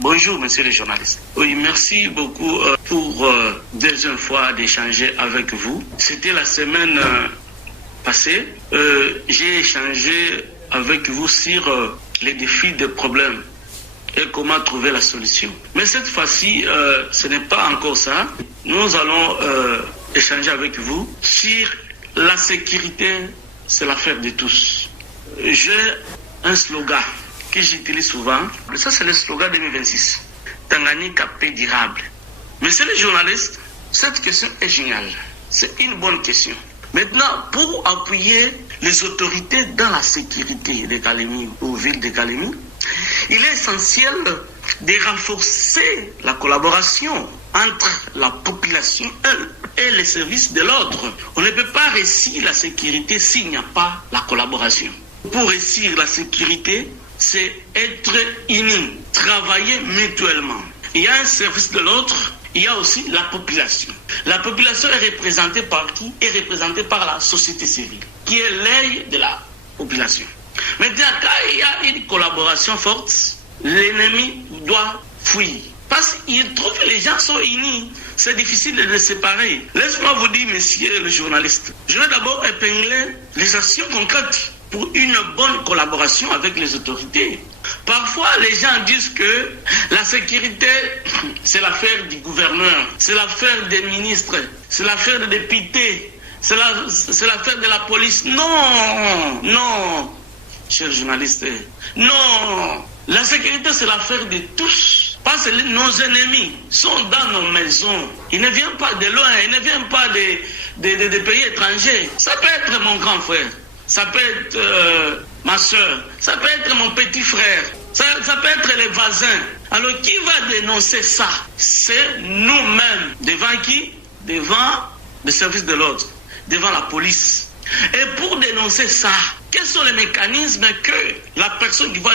Bonjour, monsieur le journaliste. Oui, merci beaucoup pour deuxième fois d'échanger avec vous. C'était la semaine passée. J'ai échangé avec vous sur les défis, des problèmes et comment trouver la solution. Mais cette fois-ci, ce n'est pas encore ça. Nous allons échanger avec vous sur la sécurité, c'est l'affaire de tous. J'ai un slogan que j'utilise souvent. Ça, c'est le slogan 2026. Tanganyika paix durable. Mais c'est les journalistes, cette question est géniale. C'est une bonne question. Maintenant, pour appuyer les autorités dans la sécurité de Kalemi, aux villes de Kalemi, il est essentiel de renforcer la collaboration entre la population et les services de l'ordre. On ne peut pas réussir la sécurité s'il n'y a pas la collaboration. Pour réussir la sécurité, c'est être unis, travailler mutuellement. Il y a un service de l'ordre, il y a aussi la population. La population est représentée par qui? Est représentée par la société civile, qui est l'œil de la population. Maintenant, quand il y a une collaboration forte, l'ennemi doit fuir. Parce qu'il trouve que les gens sont unis. C'est difficile de les séparer. Laisse-moi vous dire, messieurs le journaliste, je vais d'abord épingler les actions concrètes pour une bonne collaboration avec les autorités. Parfois, les gens disent que la sécurité, c'est l'affaire du gouverneur, c'est l'affaire des ministres, c'est l'affaire des députés, c'est l'affaire de la police. Non, non, chers journalistes, non. La sécurité, c'est l'affaire de tous. Parce que nos ennemis sont dans nos maisons. Ils ne viennent pas de loin, ils ne viennent pas des pays étrangers. Ça peut être mon grand frère. Ça peut être ma soeur, ça peut être mon petit frère, ça peut être les voisins. Alors qui va dénoncer ça? C'est nous-mêmes. Devant qui? Devant le service de l'ordre, devant la police. Et pour dénoncer ça, quels sont les mécanismes que la personne qui va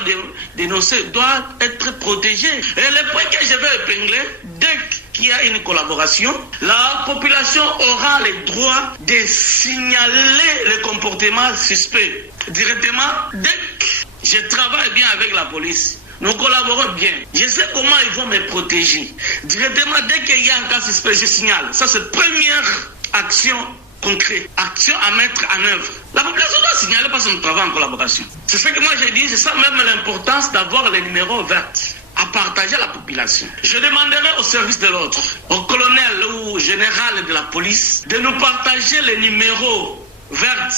dénoncer doit être protégée? Et le point que je vais épingler, dès qu'il y a une collaboration, la population aura le droit de signaler le comportement suspect. Directement, dès que je travaille bien avec la police, nous collaborons bien. Je sais comment ils vont me protéger. Directement, dès qu'il y a un cas suspect, je signale. Ça, c'est la première action concrète, action à mettre en œuvre. La population doit signaler parce que nous travaillons en collaboration. C'est ce que moi j'ai dit, c'est ça même l'importance d'avoir les numéros verts à partager à la population. Je demanderai au service de l'ordre, au colonel ou au général de la police, de nous partager les numéros verts,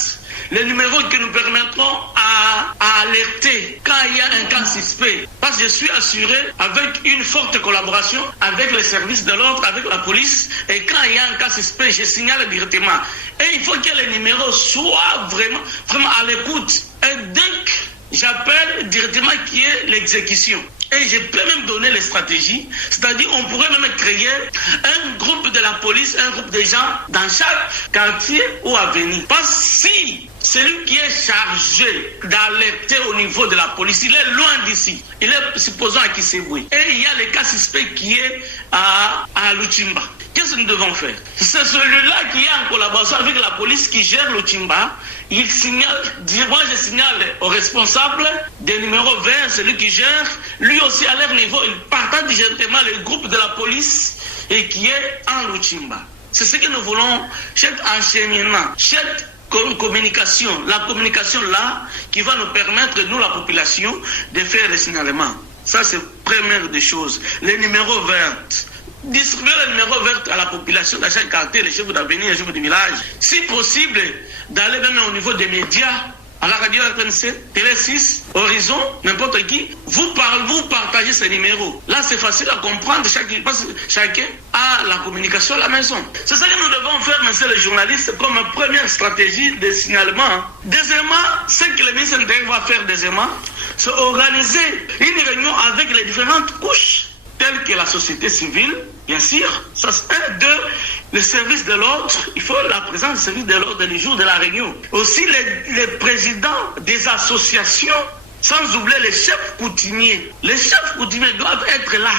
les numéros que nous permettront à alerter quand il y a un cas suspect. Parce que je suis assuré avec une forte collaboration avec les services de l'ordre, avec la police, et quand il y a un cas suspect, je signale directement. Et il faut que les numéros soient vraiment à l'écoute. Et dès que j'appelle directement qui est l'exécution. Et je peux même donner les stratégies, c'est-à-dire on pourrait même créer un groupe de la police, un groupe de gens dans chaque quartier ou avenue. Parce que si celui qui est chargé d'alerter au niveau de la police, il est loin d'ici, il est supposons à Kiseboué, et il y a le cas suspect qui est à Luchimba. Qu'est-ce que nous devons faire? C'est celui-là qui est en collaboration avec la police qui gère Luchimba. Il signale, moi je signale au responsable des numéros verts, celui qui gère, lui aussi à leur niveau, il partage directement le groupe de la police et qui est en Luchimba. C'est ce que nous voulons, cet enchaînement, cette communication, la communication là qui va nous permettre, nous la population, de faire les signalements. Ça c'est première des choses. Les numéros verts. Distribuer le numéro vert à la population dans chaque quartier, les chefs d'avenir, les chefs de village. Si possible, d'aller même au niveau des médias, à la radio RTNC, Télé 6, Horizon, n'importe qui, vous partagez ces numéros. Là, c'est facile à comprendre, parce que chacun a la communication à la maison. C'est ça que nous devons faire, monsieur le journaliste, comme première stratégie de signalement. Deuxièmement, ce que le ministre va faire deuxièmement, c'est organiser une réunion avec les différentes couches telles que la société civile, bien sûr, ça c'est un, deux, le service de l'ordre, il faut la présence du service de l'ordre les jours de la réunion. Aussi les présidents des associations, sans oublier les chefs coutumiers. Les chefs coutumiers doivent être là.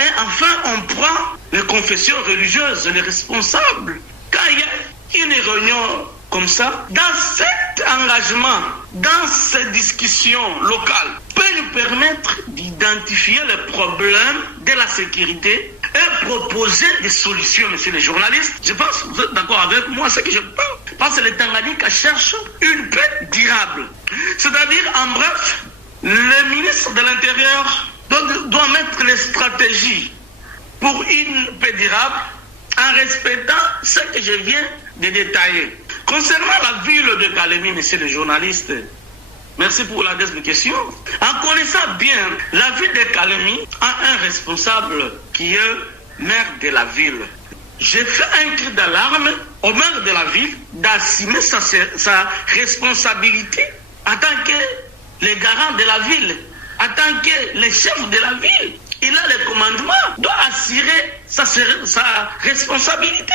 Et enfin, on prend les confessions religieuses, les responsables. Quand il y a une réunion comme ça, dans cet engagement, dans ces discussions locales, peu et nous permettre d'identifier les problèmes de la sécurité et proposer des solutions, messieurs les journalistes. Je pense que vous êtes d'accord avec moi, ce que je parle. Parce que le Tanganyika cherche une paix durable. C'est-à-dire, en bref, le ministre de l'Intérieur doit mettre les stratégies pour une paix durable en respectant ce que je viens de détailler. Concernant la ville de Kalemi, messieurs les journalistes, merci pour la deuxième question. En connaissant bien la ville de Kalemi, a un responsable qui est maire de la ville. J'ai fait un cri d'alarme au maire de la ville d'assumer sa responsabilité en tant que le garant de la ville, en tant que le chef de la ville. Il a le commandement, doit assurer sa responsabilité.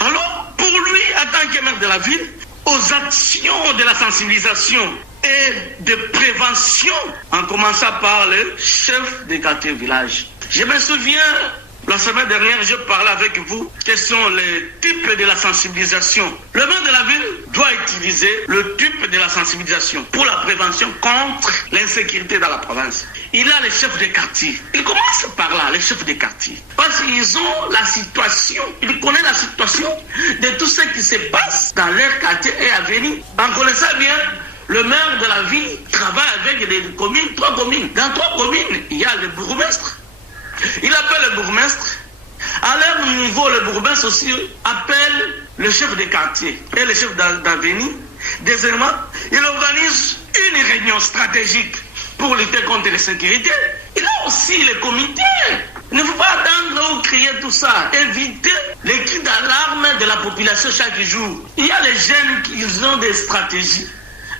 Alors, pour lui, en tant que maire de la ville, aux actions de la sensibilisation et de prévention, en commençant par le chef des quartiers village. Je me souviens, la semaine dernière, je parlais avec vous quels sont les types de la sensibilisation. Le maire de la ville doit utiliser le type de la sensibilisation pour la prévention contre l'insécurité dans la province. Il a les chefs de quartier. Il commence par là, les chefs de quartier. Parce qu'ils ont la situation, ils connaissent la situation de tout ce qui se passe dans leur quartier et à venir. En connaissant bien, le maire de la ville travaille avec des communes, 3 communes. Dans 3 communes, il y a le bourgmestre. Il appelle le bourgmestre. À leur niveau, le bourgmestre aussi appelle le chef de quartier et le chef d'avenue. Deuxièmement, il organise une réunion stratégique pour lutter contre l'insécurité. Il a aussi les comités. Il ne faut pas attendre ou crier tout ça. Éviter les cris d'alarme de la population chaque jour. Il y a les jeunes qui ont des stratégies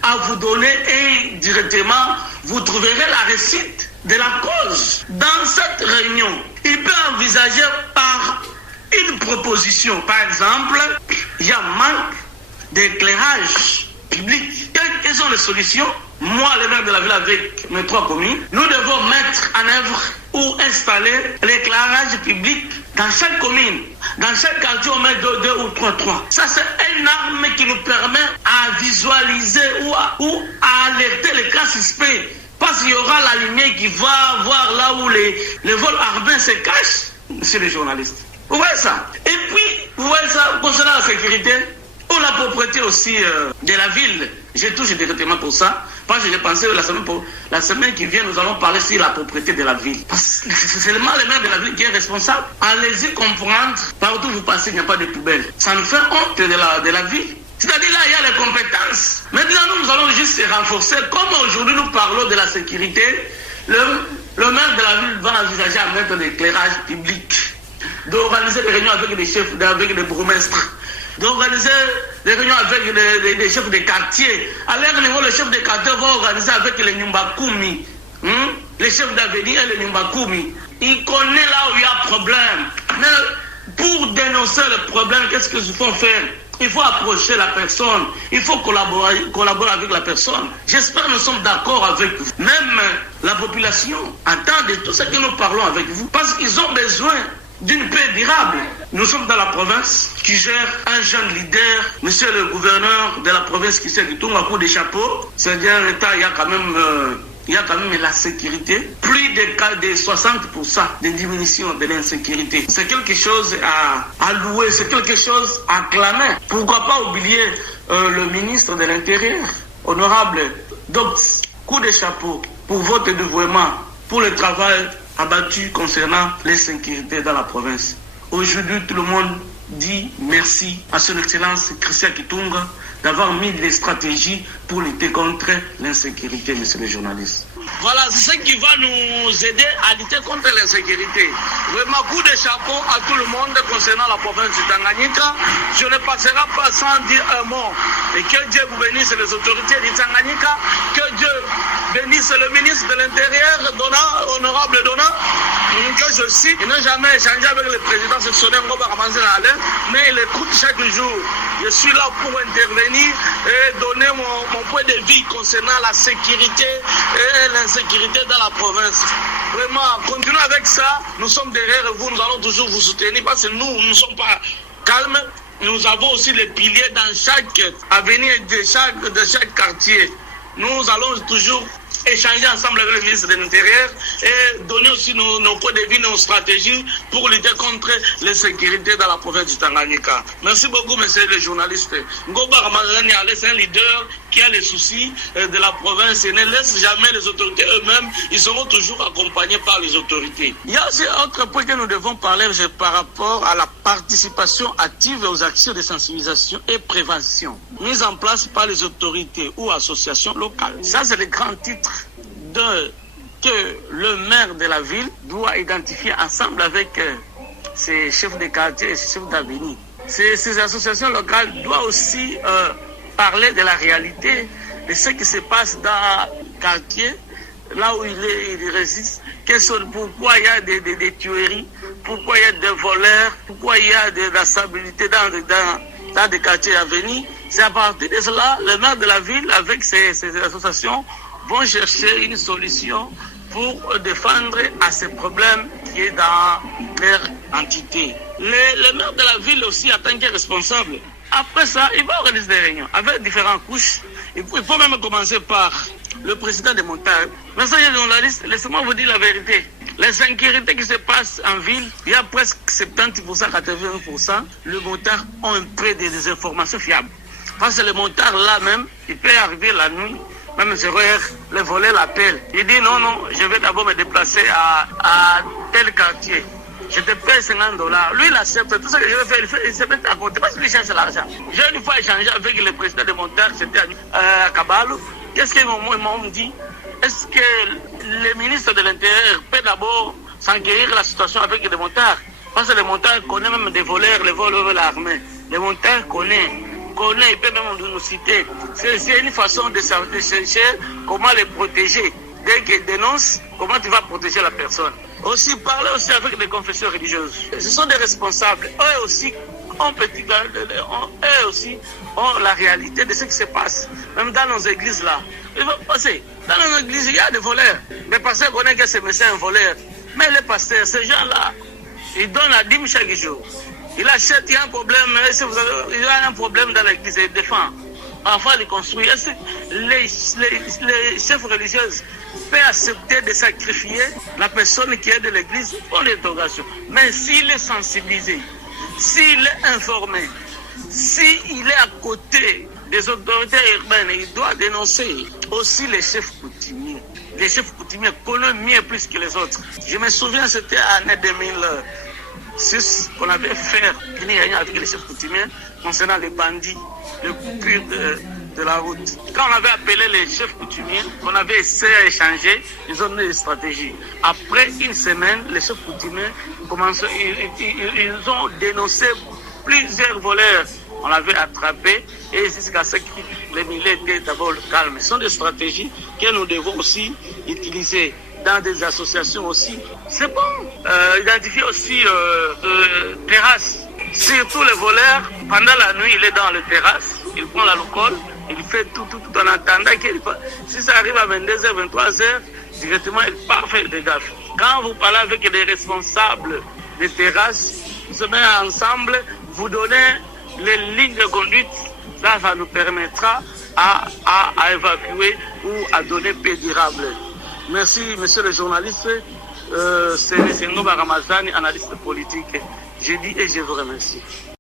à vous donner et directement, vous trouverez la réussite de la cause. Dans cette réunion, il peut envisager par une proposition. Par exemple, il y a manque d'éclairage public. Quelles sont les solutions? Moi, le maire de la ville avec mes 3 communes, nous devons mettre en œuvre ou installer l'éclairage public dans chaque commune. Dans chaque quartier, on met 2 ou 3. Ça, c'est une arme qui nous permet à visualiser ou à alerter les cas suspects. Parce qu'il y aura la lumière qui va voir là où les vols armés se cachent, monsieur les journalistes. Vous voyez ça? Et puis, vous voyez ça, concernant la sécurité, ou la propreté aussi de la ville. J'ai touché directement pour ça. Parce que j'ai pensé la semaine qui vient, nous allons parler sur la propreté de la ville. Parce que c'est seulement le maire de la ville qui est responsable. Allez-y comprendre, partout où vous passez, il n'y a pas de poubelle. Ça nous fait honte de la ville. C'est-à-dire là, il y a les compétences. Maintenant, nous allons juste se renforcer. Comme aujourd'hui, nous parlons de la sécurité, le maire de la ville va envisager à mettre l'éclairage public, d'organiser des réunions avec les chefs, avec les bourgmestres, d'organiser des réunions avec les chefs de quartier. À leur niveau, le chef de quartier va organiser avec les Nyumbakumi, les chefs d'avenir et les Nyumbakumi. Il connaît là où il y a problème. Mais pour dénoncer le problème, qu'est-ce qu'il faut faire? Il faut approcher la personne. Il faut collaborer avec la personne. J'espère que nous sommes d'accord avec vous. Même la population attend de tout ce que nous parlons avec vous. Parce qu'ils ont besoin d'une paix durable. Nous sommes dans la province qui gère un jeune leader, monsieur le gouverneur de la province qui sait du tout, un coup de chapeau. C'est-à-dire un État, il y a quand même la sécurité. Plus de 60% de diminution de l'insécurité. C'est quelque chose à louer, c'est quelque chose à clamer. Pourquoi pas oublier le ministre de l'Intérieur, honorable. Donc, coup de chapeau pour votre dévouement, pour le travail abattu concernant l'insécurité dans la province. Aujourd'hui, tout le monde dit merci à son Excellence Christian Kitunga d'avoir mis des stratégies pour lutter contre l'insécurité, monsieur le journaliste. Voilà, c'est ce qui va nous aider à lutter contre l'insécurité. Vraiment, coup de chapeau à tout le monde concernant la province du Tanganyika. Je ne passerai pas sans dire un mot. Et que Dieu vous bénisse les autorités du Tanganyika. Que Dieu bénisse le ministre de l'Intérieur, honorable Dona, que je cite. Il n'a jamais échangé avec le président sectionnaire Robert Amanzina Alain, mais il écoute chaque jour. Je suis là pour intervenir et donner mon point de vue concernant la sécurité et l'insécurité dans la province. Vraiment, continuez avec ça. Nous sommes derrière vous, nous allons toujours vous soutenir parce que nous ne sommes pas calmes. Nous avons aussi les piliers dans chaque avenue de chaque quartier. Nous allons toujours échanger ensemble avec le ministre de l'Intérieur et donner aussi nos codes de vie, nos stratégies pour lutter contre l'insécurité dans la province du Tanganyika. Merci beaucoup, monsieur le journaliste. Ngoba Ramazani c'est un leader qui a les soucis de la province et ne laisse jamais les autorités eux-mêmes. Ils seront toujours accompagnés par les autorités. Il y a aussi un autre point que nous devons parler par rapport à la participation active aux actions de sensibilisation et prévention mises en place par les autorités ou associations locales. Ça, c'est le grand titre que le maire de la ville doit identifier ensemble avec ses chefs de quartier et ses chefs d'avenue. Ces associations locales doivent aussi parler de la réalité de ce qui se passe dans le quartier, là où il réside, pourquoi il y a des tueries, pourquoi il y a des voleurs, pourquoi il y a de l'instabilité dans des quartiers à venir. C'est à partir de cela, le maire de la ville, avec ces associations, vont chercher une solution pour défendre à ces problèmes qui est dans leur entité. Le maire de la ville aussi, en tant que responsable, après ça, il va organiser des réunions avec différentes couches. Il faut même commencer par le président des montages. Monsieur le journaliste, laissez-moi vous dire la vérité. Les insécurités qui se passent en ville, il y a presque 70%, 81%. Les montages ont un peu des informations fiables. Parce que les montages là même, il peut arriver la nuit, même les voleurs l'appellent. Il dit non, je vais d'abord me déplacer à tel quartier. Je te paye $50. Lui, il accepte. Tout ce que je vais faire, il se met à côté parce qu'il cherche l'argent. J'ai une fois échangé avec le président de montage, c'était à Kabalo. Qu'est-ce qu'ils m'ont dit? Est-ce que le ministre de l'Intérieur peut d'abord s'enquérir la situation avec les montages? Parce que les montages connaissent même des voleurs, les voleurs de l'armée. Les montages connaissent, il peut même nous citer. C'est une façon de chercher comment les protéger. Dès qu'ils dénoncent, comment tu vas protéger la personne. Aussi, parler aussi avec les confessions religieuses. Ce sont des responsables. Eux aussi ont la réalité de ce qui se passe. Même dans nos églises là. Il faut passer. Dans nos églises, il y a des voleurs. Les pasteurs connaissent que ce monsieur est un voleur. Mais les pasteurs, ces gens-là, ils donnent la dîme chaque jour. Il achète, il y a un problème. Il y a un problème dans l'église, il défend. Parfois, il construit. Est-ce que les chefs religieux peuvent accepter de sacrifier la personne qui est de l'église pour l'interrogation? Mais s'il est sensibilisé, s'il est informé, s'il est à côté des autorités urbaines, il doit dénoncer aussi les chefs coutumiers. Les chefs coutumiers connaissent mieux plus que les autres. Je me souviens, c'était en l'année 2006 qu'on avait fait une réunion avec les chefs coutumiers concernant les bandits, le coupure de la route. Quand on avait appelé les chefs coutumiers, on avait essayé d'échanger, ils ont donné des stratégies. Après une semaine, les chefs coutumiers ils ont dénoncé plusieurs voleurs. On l'avait attrapé et jusqu'à ce que les milieux étaient d'abord calmes. Ce sont des stratégies que nous devons aussi utiliser dans des associations aussi. C'est bon. Identifier aussi terrasse. Surtout les voleurs, pendant la nuit, il est dans les terrasses, il prend l'alcool, il fait tout en attendant si ça arrive à 22h, 23h, directement il part faire des gaffes. Quand vous parlez avec les responsables des terrasses, vous se mettez ensemble, vous donnez les lignes de conduite, ça nous permettra à évacuer ou à donner paix durable. Merci, monsieur le journaliste. C'est Ngoba Ramazani, analyste politique. Je dis et je vous remercie.